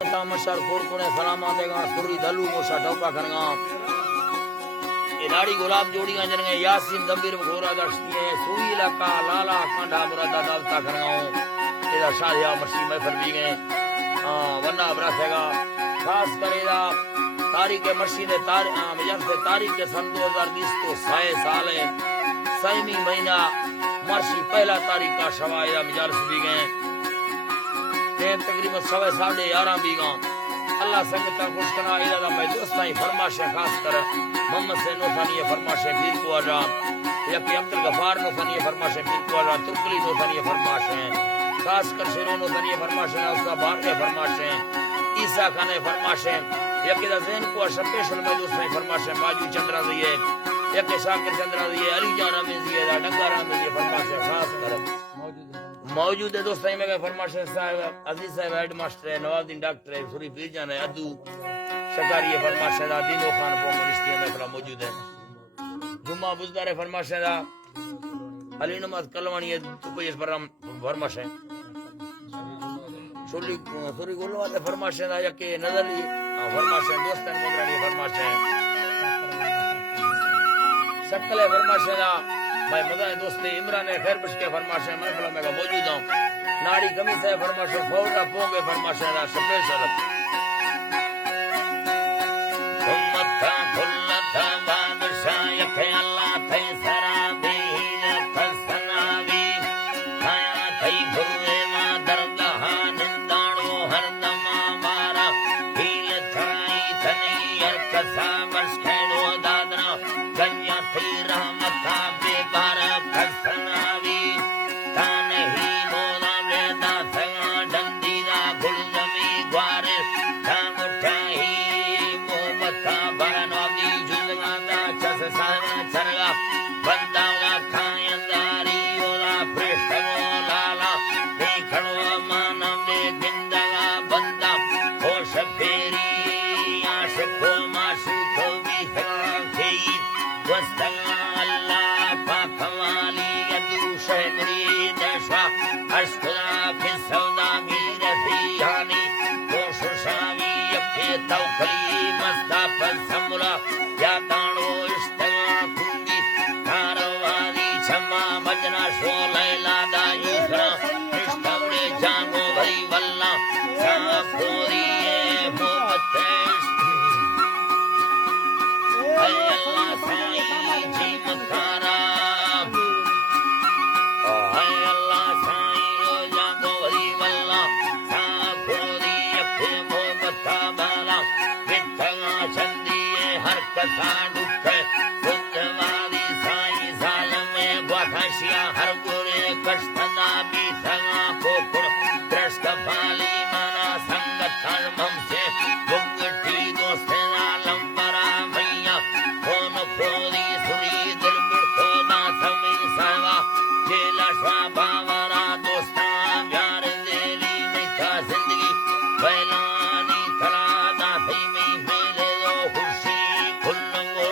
मशर कोड़कोने सलामा देगा सुरी दलू मोशा टोका खरगा इलाड़ी गुलाब जोड़ियां जनगे यासीन दंबीर घोरा दक्षिए सुई लका लाला कांडा मुरादा दावता खरगाओ इधर शादिया मसी में फर भी गए वरना बरसेगा खास करेगा तारीख के मसी ने तारीख के सन 2020 तो 100 साल है 6वीं महीना मसी पहला तारीख का शवाया मिजारस भी गए तकरीबन 11:30 बीघा अल्लाह संगत खुश करा इरादा मैं दोस्तां फरमाशे खास कर मोहम्मद से नौसानी फरमाशे पीर को आजा या कि अब्दुल गफार नौसानी फरमाशे पीर को आजा तुर्कली नौसानी फरमाशे खास कर शेरो नौसानी फरमाशे उसका बार के फरमाशे ईसा खान फरमाशे या कि ज़ैन को स्पेशल में दोस्तां फरमाशे बाजू चंद्रा दिए या कि शाकिर चंद्रा दिए अली जाना में दिए डंगारा में दिए फरमाशे खास कर मौजूद है दोस्तों में फरमाशे साहब अजीज साहब हेड मास्टर है नवाजुद्दीन डॉक्टर है सुरी पीरजान है अदू शकारी है फरमाशे दा दिनो खान पोम रिश्तियां में फला मौजूद है जुम्मा बुजदार है फरमाशे दा अली नमाज कलवानी है तो कोई इस पर फरमाशे सुरी गोलवा है फरमाशे दा यके नजरली फरमाशे दोस्तन मोदरानी फरमाशे शकल है फरमाशे दा भाई मजा है दोस्ते इमरान है खैर बश के फरमाशे महफिल में मौजूद हूं नाड़ी कमीज है फरमाशे फौरा पोगे फरमाशे दा स्पेशल उम्मत खुल्ला था बादशाह खे अल्लाह थे सरा दे फसनावी खाया थई भुरे मा दरगाह निंदाड़ो हरदम मारा हील थाई थनी हर कसा बस खेड़ो दादरा गन्या थी रहमत बेबार फसनावी तान ही मोदा वेदा सगा डंडीदा गुलजमी ग्वारे ताम उठाई मोहब्बत बरनवी जुलगादा चस सारा सरगा बंदावा खायंदारी ओला प्रेष्ठगो लाला देखणो मानवे जिंदगा बंदा होश फेरी आशिको माशूको भी खेई वस्तगा अल्लाह पाकवाली यदू शहरी दशा अशकुरा के सौदागी रफियानी कोशुशावी यके तौखली मस्ता पर समरा या ताणो इश्तगा कुंगी कारवादी छमा मजना शो लैला दा यूसरा इश्तवड़े जानो भरी वल्ला साफोरी मोहब्बत अल्लाह साईं जी मकारा अल्लाह साईं ओ जानो भरी वल्ला साफोरी यके मोहब्बत बाला विठगा चंदिए हर कथा दुख सुनवादी साईं जालम में ग्वाठाशिया हर गुरे कष्टना बीठगा कोकुड़ दृष्ट फाली माना संगत धर्मम से गुंगटी दोस्ते आलम परा भैया कौन फोरी सुरी दिल मुड़को ना थमी सावा जेला स्वाभावरा दोस्ता प्यार देली मिठा जिंदगी बैलानी थला दाथी में मेले दो खुशी खुल्लंगो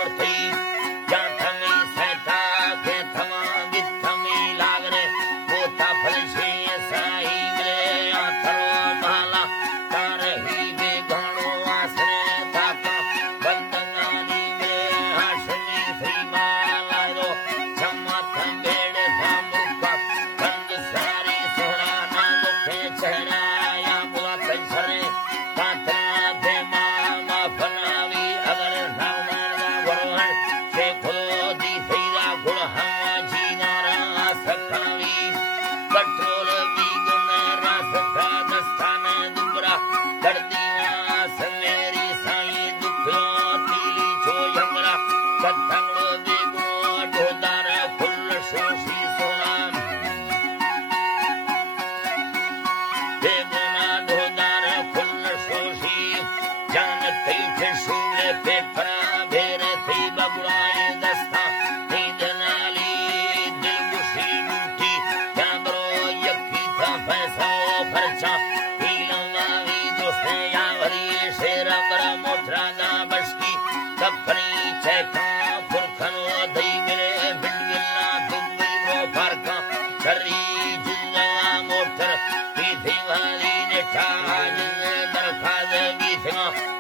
गीत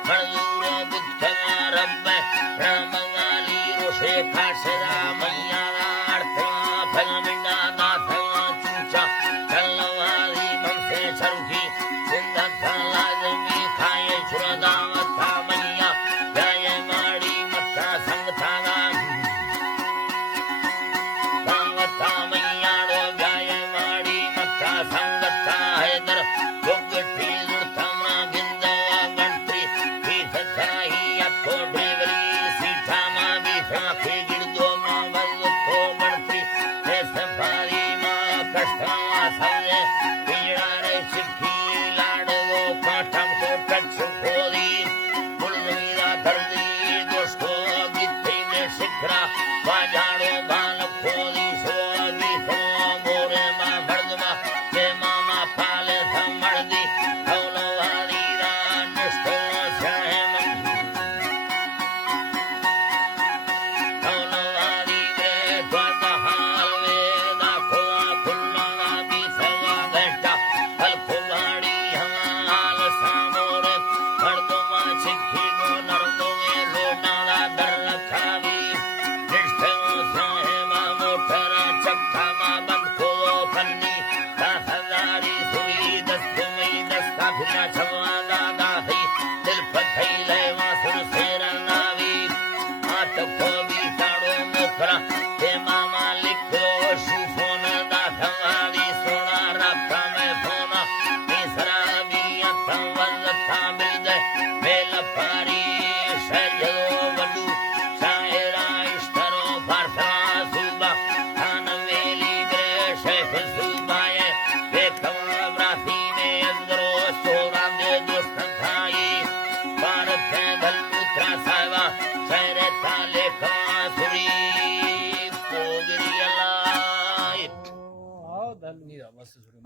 मजदूर बुद्ध रब रामवाली रोशे खासरा मैया अर्थ फलमिंडा नाथ चूचा चलवारी मन से सरुखी सुंदर लाजमी खाए छुरदावता मैया जय माड़ी मत्था संगता दावता मैया रो जय माड़ी मत्था संगता है दर गोगठी जुड़तमना गिंदवा गंत्री की सताही अतो ड्रेवरी सीठा मा बीठा के गिरदो मा बल तो गंत्री से सफारी मा कष्टा समझे पीड़ा रे चिट्ठी लाडो काठम को टच खोली बुलमीरा दर्दी दोस्तों गिट्टी में शिखरा बाजारो बाल खोली सो गीतो मोरे मा भरदमा के मामा पाले संभळदी हौलो वाली रा निष्ठो सहम हौलो वाली रे द्वादा हाल वेदा खोआ खुल्ला भी सवा घंटा हल खुबाड़ी हाल सामोरे भरदमा चिट्ठी दो नरदो में लोटाला दर रखावी निष्ठो सहम मोटरा चक्का मा बंद खोलो पन्नी हजारी सुई दस्ता फिरा छवादा दाही दिल पथई लेवा सुर सेरा नावी आत को भी ताड़ो मोखरा ते मामा लिखो सुफोन दाठवाली सोना राता में फोना तीसरा भी अथवलता मिल जाए मेल पारी शर्जो वडू शायरा इश्तरो फारसा सुबा खान मेली ब्रे शेख सुबाए देखवा ब्रासी में अजगरो सोरा दे दोस्त खाई भारत के भलूत्रा साहबा शहरे ताले खवा सुरी पोगरी अलाई आओ दल नीरा बस